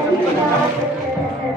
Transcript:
Thank you.